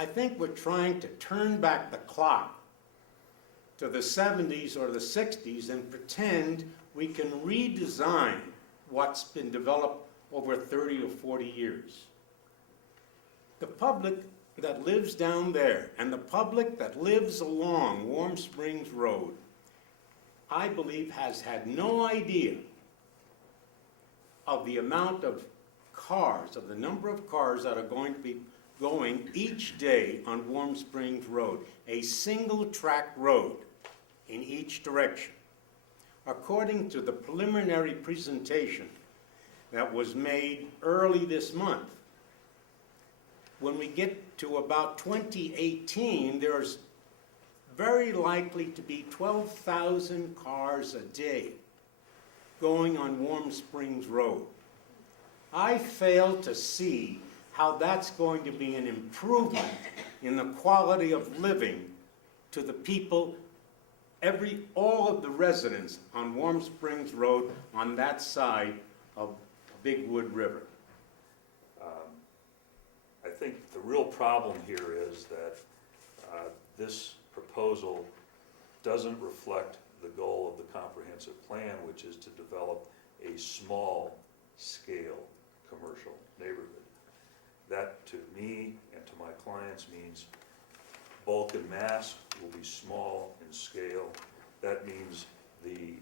I think we're trying to turn back the clock to the 70s or the 60s and pretend we can redesign what's been developed over 30 or 40 years. The public that lives down there and the public that lives along Warm Springs Road, I believe, has had no idea of the amount of cars, of the number of cars that are going to be going each day on Warm Springs Road, a single track road in each direction. According to the preliminary presentation that was made early this month, when we get to about 2018, there's very likely to be 12,000 cars a day going on Warm Springs Road. I fail to see how that's going to be an improvement in the quality of living to the people, all of the residents on Warm Springs Road on that side of Big Wood River. I think the real problem here is that this proposal doesn't reflect the goal of the comprehensive plan, which is to develop a small scale commercial neighborhood. That, to me and to my clients, means bulk and mass will be small in scale. That means the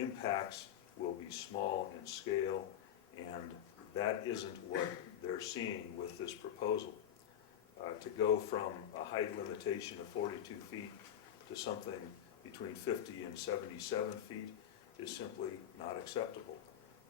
impacts will be small in scale, and that isn't what they're seeing with this proposal. To go from a height limitation of 42 feet to something between 50 and 77 feet is simply not acceptable.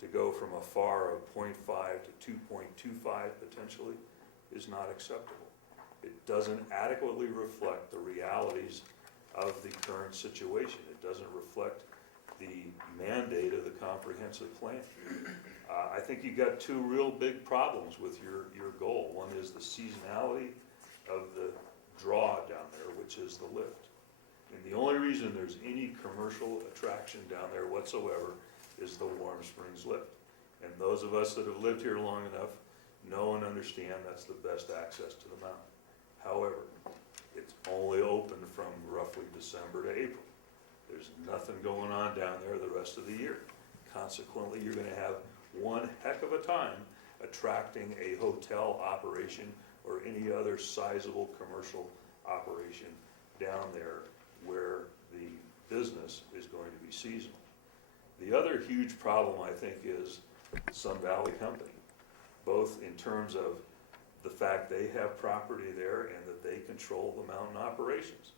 To go from a FAR of 0.5 to 2.25 potentially is not acceptable. It doesn't adequately reflect the realities of the current situation. It doesn't reflect the mandate of the comprehensive plan. I think you've got two real big problems with your goal. One is the seasonality of the draw down there, which is the lift. And the only reason there's any commercial attraction down there whatsoever is the Warm Springs lift. And those of us that have lived here long enough know and understand that's the best access to the mountain. However, it's only open from roughly December to April. There's nothing going on down there the rest of the year. Consequently, you're going to have one heck of a time attracting a hotel operation or any other sizable commercial operation down there where the business is going to be seasonal. The other huge problem, I think, is Sun Valley Company, both in terms of the fact they have property there and that they control the mountain operations.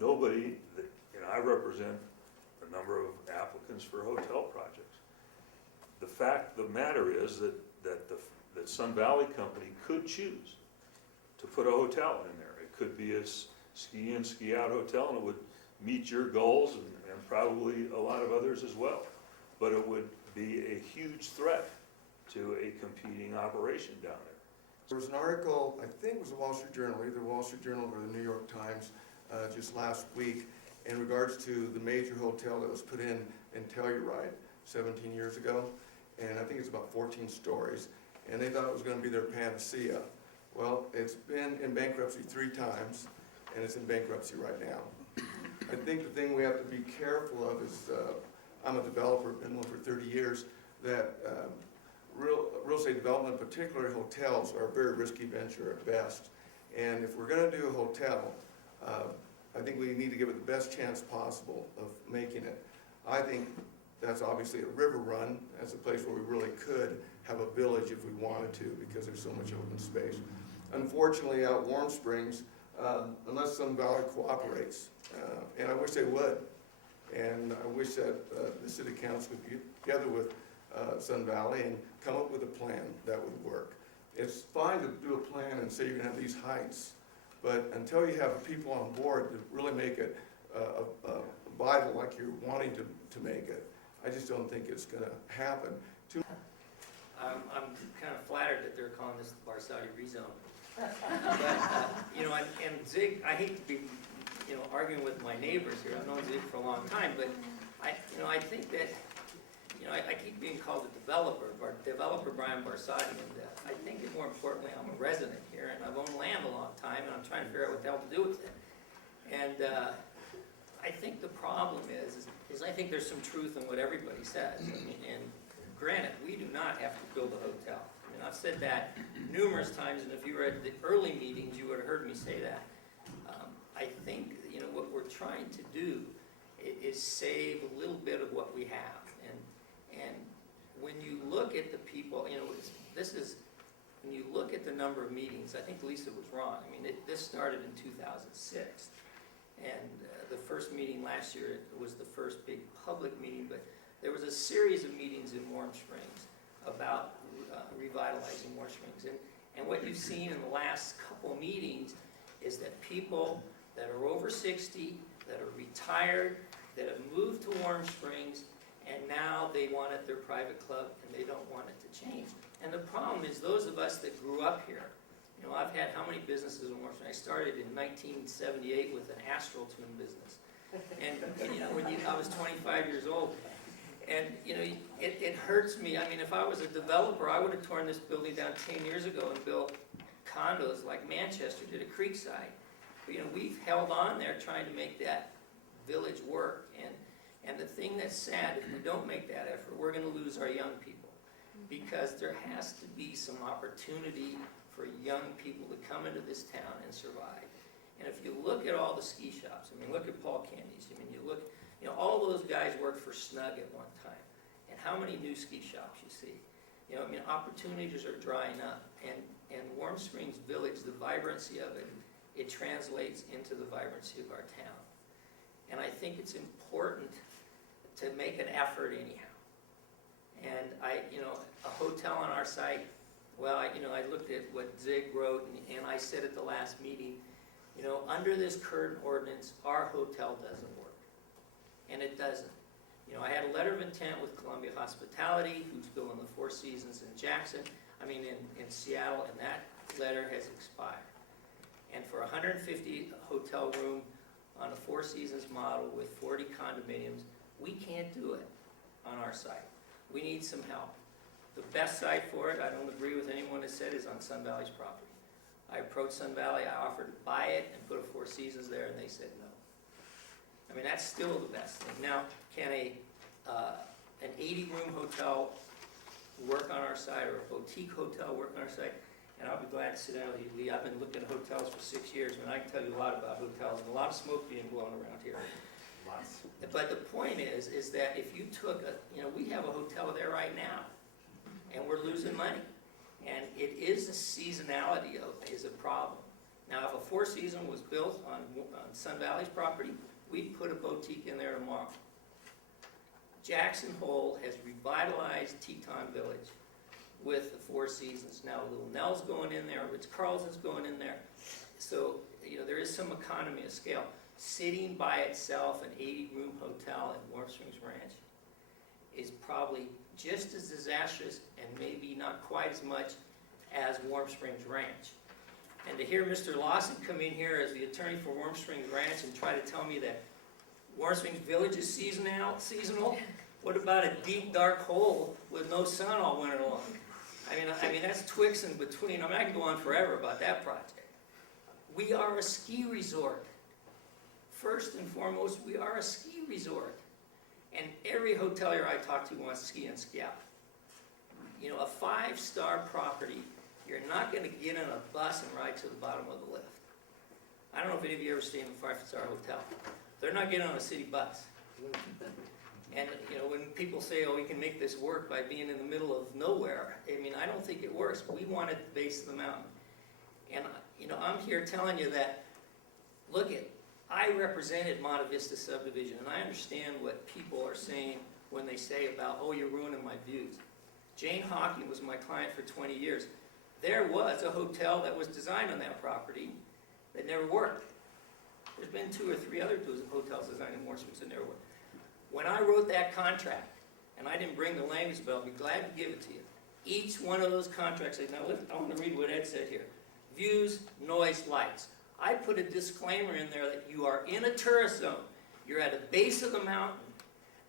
Nobody, I represent a number of applicants for hotel projects. The fact of the matter is that Sun Valley Company could choose to put a hotel in there. It could be a ski in, ski out hotel, and it would meet your goals and probably a lot of others as well. But it would be a huge threat to a competing operation down there. There was an article, I think it was the Wall Street Journal, either the Wall Street Journal or the New York Times, just last week, in regards to the major hotel that was put in Telluride 17 years ago. And I think it's about 14 stories. And they thought it was going to be their panacea. Well, it's been in bankruptcy 3 times, and it's in bankruptcy right now. I think the thing we have to be careful of is, I'm a developer, been one for 30 years, that real estate development, particularly hotels, are a very risky venture at best. And if we're going to do a hotel, I think we need to give it the best chance possible of making it. I think that's obviously a river run as a place where we really could have a village if we wanted to, because there's so much open space. Unfortunately, out at Warm Springs, unless Sun Valley cooperates, and I wish they would, and I wish that the City Council would get together with Sun Valley and come up with a plan that would work. It's fine to do a plan and say you're going to have these heights, but until you have people on board to really make it vital like you're wanting to make it, I just don't think it's going to happen. I'm kind of flattered that they're calling this the Barsati rezone. But, and Zig, I hate to be, arguing with my neighbors here. I've known Zig for a long time, but I think that, I keep being called a developer Brian Barsati, and I think that more importantly, I'm a resident here, and I've owned land a long time. time, and I'm trying to figure out what the hell to do with it. And I think the problem is I think there's some truth in what everybody says. I mean, and granted, we do not have to build a hotel. I mean, I've said that numerous times, and if you were at the early meetings, you would have heard me say that. I think, you know, what we're trying to do is save a little bit of what we have. And when you look at the people, you know, when you look at the number of meetings, I think Lisa was wrong. I mean, this started in 2006. And the first meeting last year was the first big public meeting, but there was a series of meetings in Warm Springs about revitalizing Warm Springs. And what you've seen in the last couple of meetings is that people that are over 60, that are retired, that have moved to Warm Springs, and now they want it their private club, and they don't want it to change. And the problem is those of us that grew up here, you know, I've had how many businesses in Warm Springs? I started in 1978 with an Astral Twin business. And you know, I was 25 years old. And you know, it hurts me. I mean, if I was a developer, I would have torn this building down 10 years ago and built condos like Manchester did at Creekside. But, you know, we've held on there trying to make that village work. And the thing that's sad, if we don't make that effort, we're going to lose our young people. Because there has to be some opportunity for young people to come into this town and survive. And if you look at all the ski shops, I mean, look at Paul Candy's. I mean, you look, you know, all those guys worked for Snug at one time. And how many new ski shops you see? You know, I mean, opportunities are drying up. And Warm Springs Village, the vibrancy of it, it translates into the vibrancy of our town. And I think it's important to make an effort anyhow. And you know, a hotel on our site, well, I looked at what Zig wrote, and I said at the last meeting, you know, under this current ordinance, our hotel doesn't work. And it doesn't. You know, I had a letter of intent with Columbia Hospitality, who's building the Four Seasons in Seattle, and that letter has expired. And for 150 hotel room on a Four Seasons model with 40 condominiums, we can't do it on our site. We need some help. The best site for it, I don't agree with anyone that said, is on Sun Valley's property. I approached Sun Valley, I offered to buy it and put a Four Seasons there, and they said no. I mean, that's still the best thing. Now, can an 80-room hotel work on our site, or a boutique hotel work on our site? And I'll be glad to sit down with you, Lee. I've been looking at hotels for 6 years, and I can tell you a lot about hotels, and a lot of smoke being blown around here. Lots. But the point is that if you took we have a hotel there right now, and we're losing money. And it is the seasonality is a problem. Now, if a Four Seasons was built on Sun Valley's property, we'd put a boutique in there tomorrow. Jackson Hole has revitalized Teton Village with the Four Seasons. Now, Little Nell's going in there, Ritz-Carlton's going in there. So, you know, there is some economy of scale. Sitting by itself, an 80-room hotel at Warm Springs Ranch is probably just as disastrous and maybe not quite as much as Warm Springs Ranch. And to hear Mr. Lawson come in here as the attorney for Warm Springs Ranch and try to tell me that Warm Springs Village is seasonal, what about a deep, dark hole with no sun all winter long? I mean that's Twix in between. I can go on forever about that project. We are a ski resort. First and foremost, we are a ski resort. And every hotelier I talk to wants to ski in, ski out. You know, a 5-star property, you're not going to get in a bus and ride to the bottom of the lift. I don't know if any of you ever stayed in a 5-star hotel. They're not getting on a city bus. And, you know, when people say, oh, we can make this work by being in the middle of nowhere, I mean, I don't think it works. We want it at the base of the mountain. And, you know, I'm here telling you that, look at, I represented Monte Vista subdivision, and I understand what people are saying when they say about, oh, you're ruining my views. Jane Hawking was my client for 20 years. There was a hotel that was designed on that property that never worked. There's been 2 or 3 other hotels designed in Warm Springs that never worked. When I wrote that contract, and I didn't bring the language, but I'll be glad to give it to you, each one of those contracts, now I want to read what Ed said here. Views, noise, lights. I put a disclaimer in there that you are in a tourist zone. You're at a base of the mountain,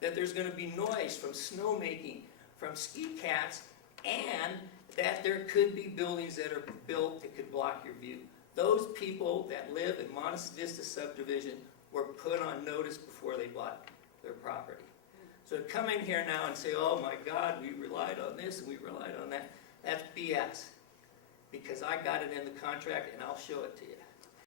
that there's going to be noise from snowmaking, from ski cats, and that there could be buildings that are built that could block your view. Those people that live in Montes Vista subdivision were put on notice before they bought their property. So to come in here now and say, oh my God, we relied on this and we relied on that, that's BS. Because I got it in the contract and I'll show it to you.